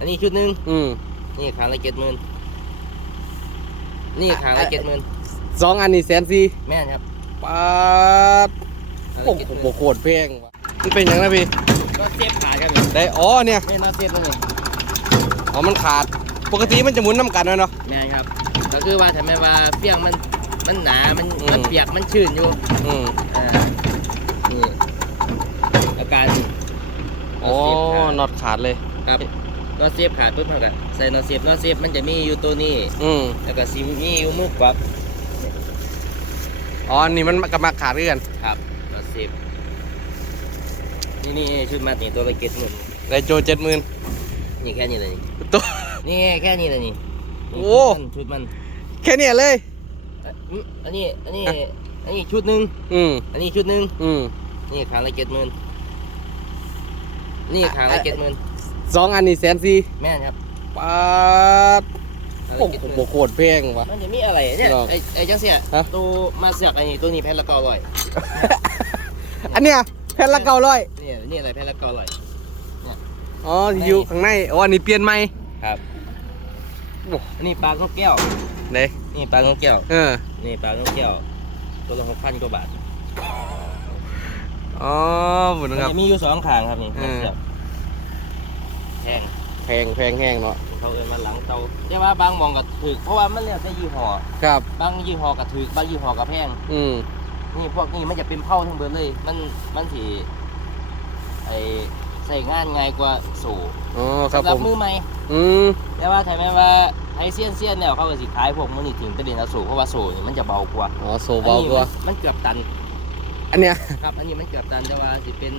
อันนี้ชุดหนึ่งอืมนี่ขางละเจ็ดหมื่นนี่ขางละเจ็ดหมื่นสองอันนี้แสนสี่แม่นครับปาดขางโอ้ละโหเจ็ดหโหมื่นโคตรแพงว่ะมันเป็นหยังนะพี่ก็เสียบขาดครับนี่ได้อ๋อเนี่ยไม่น่าเสียบแล้วนี่อ๋อมันขาด ปกติมันจะหมุนน้ำกันไว้เนาะ แม่นครับ ก็คือว่าทำไมว่าเฟี้ยงมันมันหนา มันอืม มันเปียก มันชื้นอยู่อืมอ่านี่อาการอ๋อเสียบขาดน็อตขาดเลย ครับ นอเสียบขาดปุ๊บเท่ากันใส่นอเสียบนอเสียบมันจะมีอยู่ตัวนี้อืมแล้วก็ซีมีอยู่มือกวับอ๋ออันนี่มันกำมาขาดด้วยกันครับนอเสียบนี่นี่ชุดมัดนี่ตัวละเก็ดหมื่นได้โจเจ็ดหมื่นนี่แค่นี้เลยนี่ตัว นี่แค่นี้เลยนี่โอ้ นี่ชุดมันแค่เนี้ยเลย ชุดมันอะอืมอันนี้อันนี้อะอันนี้ชุดหนึ่งอืมอันนี้ชุดหนึ่งอืม นี่ขางละเจ็ดหมื่นนี่ขางละเจ็ดหมื่น สองอันนี้แสนสี่แม่นครับปาดขางโอ้ละเจ็ดหโหมื่นโคตรแพงว่ะมันจะมีอะไรเนี่ยหรอไอ้ไอ้จังเสียฮะ ตัวมาเสือกไอ้นี่ตัวนี้แผ่นละเก้าร้อยอันเนี้ยแผ่นละเก้าร้อยนี่นี่อะไรแผ่นละเก้าร้อยอ๋อที่อยู่ข้างในอ๋ออันนี้เปลี่ยนใหม่ครับโอ้อันนี้ปลากนกแก้วไหนนี่ปลากนกแก้ว เออนี่ปลากนกแก้ว ตัวละหกพันกว่าบาทอ๋อบุญมันครับจะมีอยู่สองขางครับนี่อืมเสือก แพงแพงแพงแห้งเนาะเขาเอินมาหลังเตาแต่ว่าบางหมองก็ถือเพราะว่ามันเรียกได้ยี่ห้อครับ บางยี่ห้อก็ถือบางยี่ห้อก็แพงอืมนี่พวกนี้มันจะเป็นเผาทั้งเบิดเลย มันมันสีไอใส่งานง่ายกว่าสูอ๋อครับสำหรัผบมมือใหม่อืมแต่ว่าถ้าแม้ว่าไอเซียนเซียนเนี่ยเขาก็สิขายพวกมันนี่ถึงประเด็นเอาสูเพราะว่าสูนี่มันจะเบากว่าอ๋อโซเบากว่าอันนี้มันมันเกือบตัน อันเนี้ย ครับ อันนี้มันเกือบตันแต่ว่าสิเป็น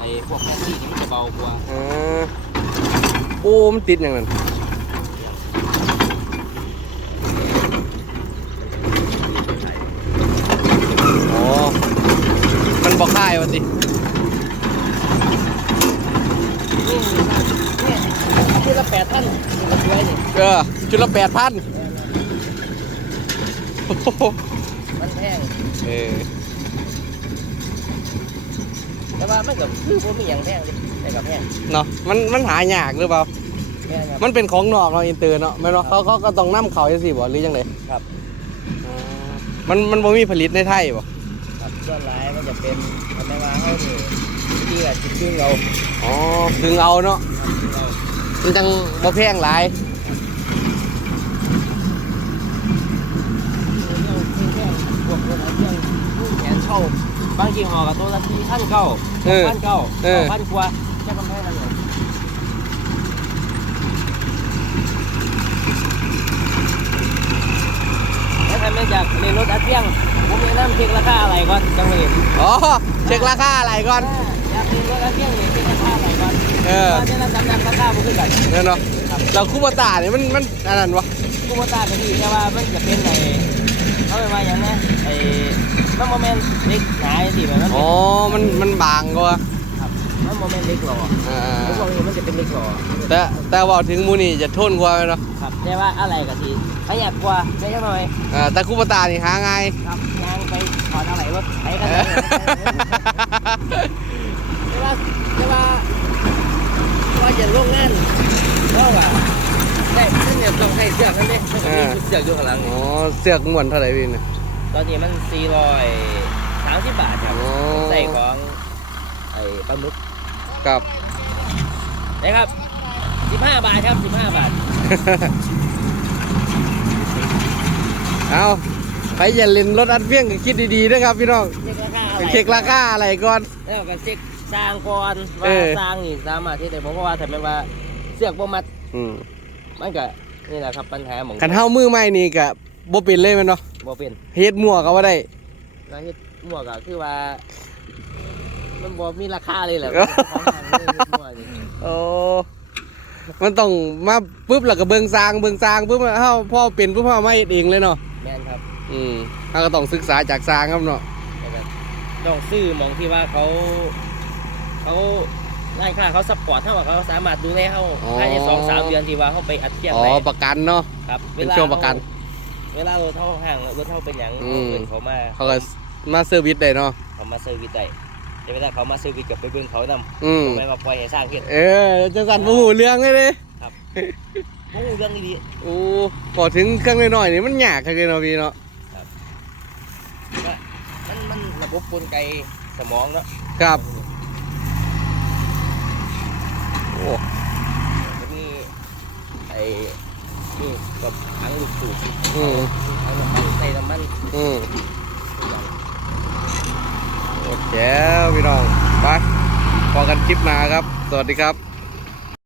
ไอพวกแม็กซี่นี่มันจะเบากว่าอ๋อโอ้มันติดอย่างนั้นอ๋อมันบอกค่ายวะสินี่นี่ที่ละแปดท่านนี่ก็ช่วยนี่เออชุดละแปดพันมันแพงเออ แต่ว่ามันก็คือผมมีอย่างแพงเลยแต่กับแพงเนาะมันมันหายากหรือเปล่า แพงครับ มันเป็นของนอกเนาะอินเตอร์เนาะแม่นว่าเขาเขาก็ต้องนํเขาจังซี่บ่หรือจังไดครับอ๋อมันมันบ่มีผลิตในไทยบ่ครับส่วนหลายมันจะเป็นทำไมว่าเขานี่ที่แบบจิ้มจิ้มเราอ๋อถึงเอาเนาะเรามันจังบ่แพงหลายพวกคนเอาเครื่องแขนเข้า บางยี่ห้อกับตัวละสี่พันเก้าเออพันเก้าเออ พันกว่าแค่กำแพงนั่นเองแล้วถ้าไม่จากเรียนรถอัดเที่ยงผมแนะนำเช็คราคาอะไรก่อนจังเลยอ๋อเช็คราคาอะไรก่อน อยากเรียนรถอัดเที่ยงเนี่ยเช็คราคาอะไรก่อนเออ ตอนนี้เราจำนำราคาบ่คือกันนั่นเนาะครับ เราคูบตาเนี่ยมันมันอันนั้นวะ กูบ่ตาก็ดีแต่ว่ามันจะเป็นไอ้ เขาเรียกว่าหยังนะไอ้มันโมเมนต์เล็กหนาสิแบบมันอ๋อมันมันบางกว่าครับมันโมเมนต์เล็กหล่ออ่าไอ้พวกนี้มันจะเป็นเล็กหล่อแต่แต่ว่าถึงหมูนี่จะทนกว่าเนาะครับแต่ว่าอะไรก็สิประหยัดกว่าไม่ใช่หน่อยอ่าแต่คูบตานี่หาง่ายครับยางไปถอดอะไรรถไถกันเลยแต่ว่าแต่ว่าว่าจะร่วมงานเพราะว่า มันก็มีเสือกอยู่ข้างหลังอ๋นี่อเสือกม่วนเท่าไหร่พี่เนี่ยตอนนี้มัน430บาทครับอ๋อใส่ของไอ้ปลาหมึกกับนะครับ15บาทครับ15บาทเอาไปอย่าเล่นรถอัดเฟี้ยงก็คิดดีๆนะครับพี่น้องเช็คราคาอะไรเช็คราคาอะไรก่อน แล้วก็เช็คสร้างก่อนเอว่าอสร้างนี่สามารถที่จะเพราะว่าถ้าแม้ว่าเสือกบ่มัดอืม มันก็ นี่แหละครับปัญหาของคันเฮามือใหม่นี่ก็บ่เป็นเลยแม่นเนาะบ่เป็นเฮ็ดมั่วก็บ่ได้แล้วเฮ็ดมั่วก็คือว่า มันบ่มีราคาเลยแหละเออของทางเฮ็ดมั่วนี่โอ้มันต้องมาปุ๊บแล้วก็เบิ่งสร้างเบิ่งสร้างปุ๊บเฮาพอเป็นปุ๊บเฮามาเฮ็ดเองเลยเนาะแม่นครับอืมเฮาก็ต้องศึกษาจากสร้างครับเนาะแล้วก็ต้องซื้อหมองที่ว่าเขาเขา ง่ายค่าเขาซัพพอร์ตเท่ากับเขาสามารถดูแลเขาภายในสองสามเดือนที่ว่าเขาไปอัดเทียงอ๋อได้ประกันเนาะ ครับเป็นช่วงประกันเวลารถเท่าห่างรถเท่าเป็นอย่างอืมเงินเขามาเขาก็มาเซอร์วิสได้เนาะเขามาเซอร์วิสได้แต่จะเวลาเขามาซื้อวิกกับไปเบิ่งเขานำอืมไม่มาปล่อยให้สร้างเฮ็ด เออจะสั่นบ่หูเรื่องเลยเด้โอ้เรื่องนี้ดี โอ้พอถึงเครื่องน้อยๆนี่มันยากคักเลยเนาะพี่เนาะว่ามันมันระบบกลไกสมองเนาะครับ โอ้จะมีไอ้นี่กับอังลูกสูบอืมอังน้ำมันใส่น้ำมันอืมโอเคพี่น้องไปพอกันคลิปหน้าครับ สวัสดีครับ